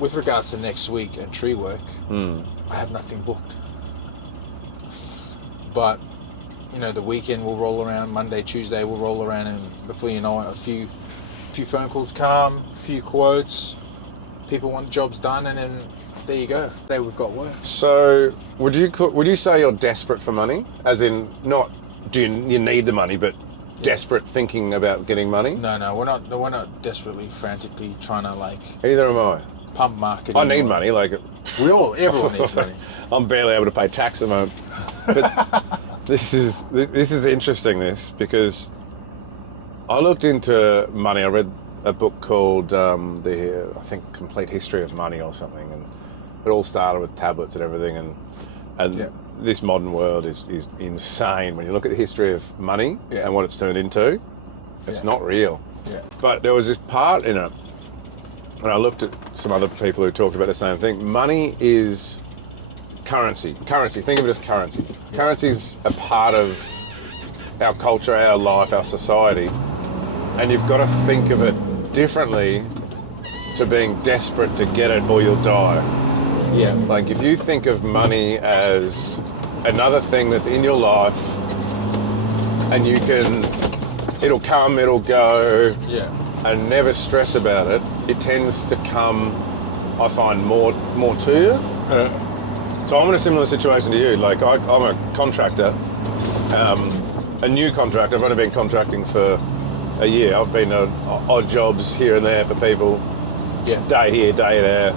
With regards to next week and tree work, I have nothing booked. But, the weekend will roll around, Monday, Tuesday will roll around, and before you know it, a few phone calls come, a few quotes, people want jobs done, and then there you go. Today we've got work. So, would you say you're desperate for money? As in, not do you need the money, but desperate thinking about getting money? No, we're not desperately, frantically trying to Either am I. pump marketing. I need money. Everyone needs money. I'm barely able to pay tax at the moment. But this is interesting. Because I looked into money. I read a book called I think Complete History of Money or something, and it all started with tablets and everything, and this modern world is insane when you look at the history of money and what it's turned into. It's not real. Yeah. But there was this part in it, and I looked at some other people who talked about the same thing. Money is currency. Think of it as currency. Yeah. Currency is a part of our culture, our life, our society, and you've got to think of it differently to being desperate to get it or you'll die. Yeah. If you think of money as another thing that's in your life, and it'll come, it'll go, and never stress about it, it tends to come, I find, more to you. So I'm in a similar situation to you. I'm a contractor, a new contractor. I've only been contracting for a year. I've been on odd jobs here and there for people, day here, day there,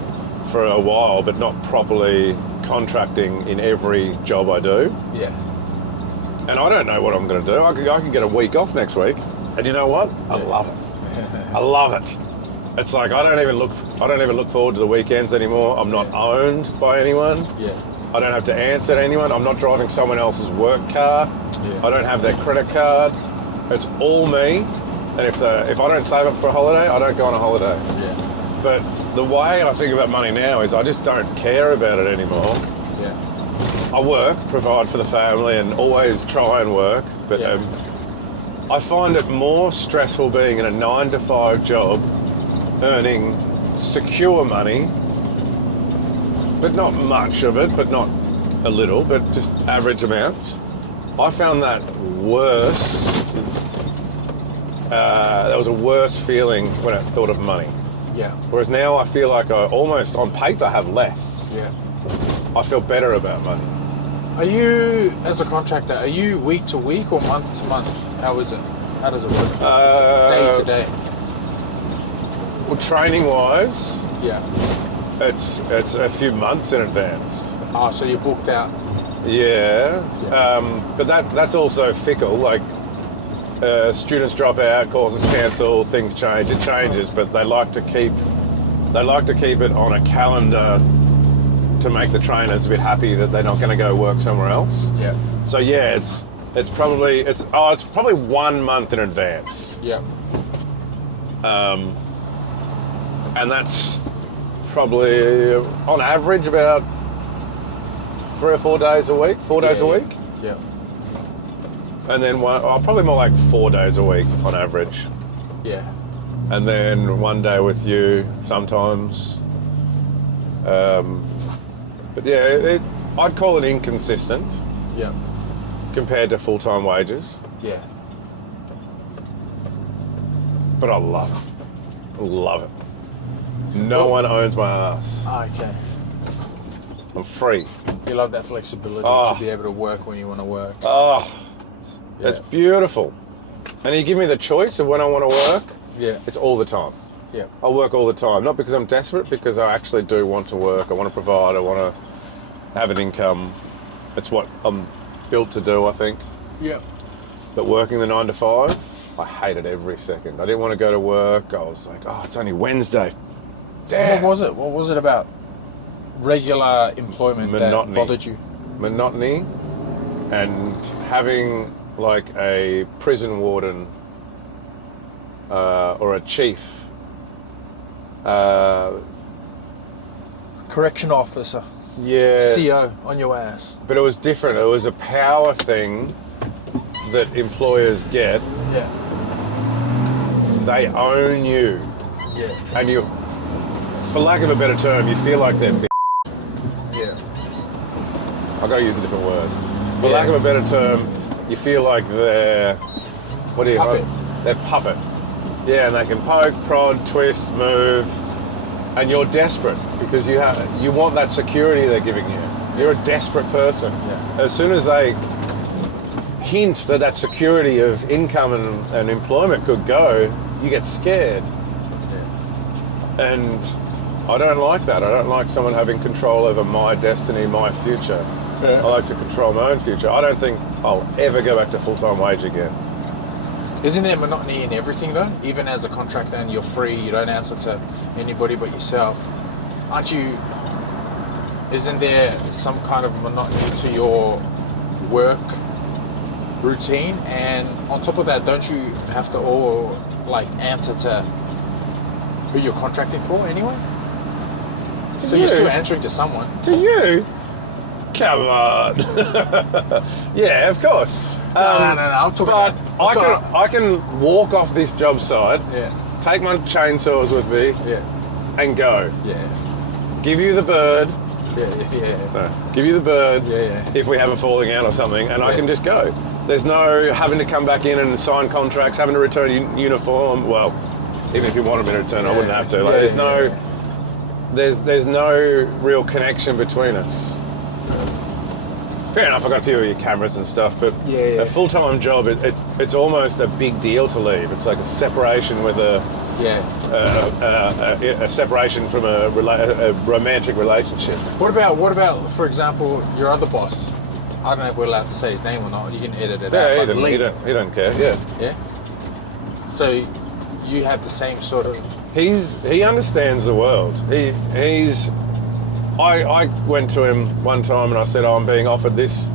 for a while, but not properly contracting in every job I do. Yeah. And I don't know what I'm going to do. I can get a week off next week, and you know what? I love it. I love it. It's I don't even look forward to the weekends anymore. I'm not owned by anyone. Yeah. I don't have to answer to anyone. I'm not driving someone else's work car. Yeah. I don't have their credit card. It's all me. And if I don't save up for a holiday, I don't go on a holiday. Yeah. But the way I think about money now is I just don't care about it anymore. Yeah. I work, provide for the family, and always try and work. But I find it more stressful being in a 9-to-5 job, earning secure money, but not much of it, but not a little, but just average amounts. I found that worse. That was a worse feeling when I thought of money. Yeah. Whereas now I feel like I almost, on paper, have less. Yeah. I feel better about money. Are you, as a contractor, are you week to week or month to month? How is it? How does it work? Day to day? Well, training-wise, it's a few months in advance. Oh, so you're booked out? Yeah. But that's also fickle. Students drop out, courses cancel, things change. It changes, but they like to keep it on a calendar to make the trainers a bit happy that they're not going to go work somewhere else. Yeah. So it's probably 1 month in advance. Yeah. And that's probably on average about 3 or 4 days a week. 4 days a week. Yeah. And then probably more like 4 days a week on average. Yeah. And then 1 day with you sometimes. But yeah, I'd call it inconsistent. Yeah. Compared to full-time wages. Yeah. But I love it. I love it. No one owns my ass. Okay. I'm free. You love that flexibility to be able to work when you want to work. It's beautiful. And you give me the choice of when I want to work. Yeah. It's all the time. Yeah. I work all the time. Not because I'm desperate, because I actually do want to work. I want to provide. I want to have an income. It's what I'm built to do, I think. Yeah. But working the 9 to 5, I hated every second. I didn't want to go to work. I was like, it's only Wednesday. Damn. What was it about regular employment that bothered you? Monotony, and having a prison warden or a chief. Correction officer. Yeah. CO on your ass. But it was different. It was a power thing that employers get. Yeah. they own you. Yeah. And you, for lack of a better term, you feel like they're Yeah. I've got to use a different word. For lack of a better term, you feel like they're... What do you... Puppet. They're puppet. Yeah, and they can poke, prod, twist, move, and you're desperate because you want that security they're giving you. You're a desperate person. Yeah. As soon as they hint that security of income and employment could go, you get scared. Yeah. And I don't like that. I don't like someone having control over my destiny, my future. Yeah. I like to control my own future. I don't think I'll ever go back to full-time wage again. Isn't there monotony in everything though? Even as a contractor and you're free, you don't answer to anybody but yourself. Isn't there some kind of monotony to your work routine? And on top of that, don't you have to all answer to who you're contracting for anyway? So you're still answering to someone. To you? Come on. Yeah, of course. No. I'm talking about... I can walk off this job site, take my chainsaws with me, and go. Yeah. Give you the bird. Yeah. So, give you the bird if we have a falling out or something, and I can just go. There's no having to come back in and sign contracts, having to return uniform. Well, even if you wanted me to return, I wouldn't have to. There's no real connection between us. Fair enough, I've got a few of your cameras and stuff, but a full-time job, it's almost a big deal to leave. It's like a separation with a separation from a romantic relationship. What about, for example, your other boss? I don't know if we're allowed to say his name or not. You can edit it out. He don't care. Yeah. Yeah. So you have the same sort of... He understands the world. I went to him one time and I said, I'm being offered this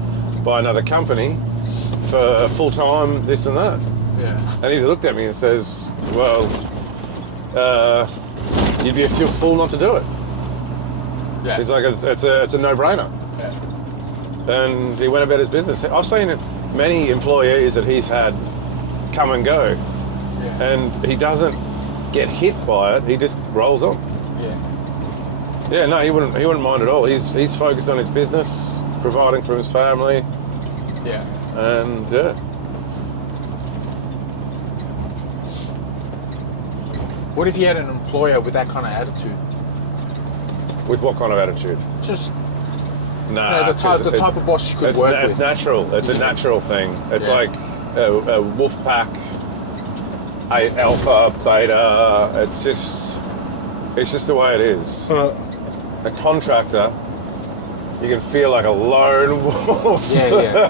by another company for full-time, this and that. Yeah. And he looked at me and says, well, you'd be a fool not to do it. Yeah. He's like, it's a no-brainer. Yeah. And he went about his business. I've seen many employees that he's had come and go. Yeah. And he doesn't get hit by it, he just rolls on. Yeah. Yeah, no, he wouldn't mind at all. He's focused on his business, providing for his family. Yeah. And What if you had an employer with that kind of attitude? With what kind of attitude? Just the type of boss you could work with. It's natural. It's a natural thing. It's like a wolf pack, alpha, beta. It's just the way it is. A contractor, you can feel like a lone wolf. Yeah.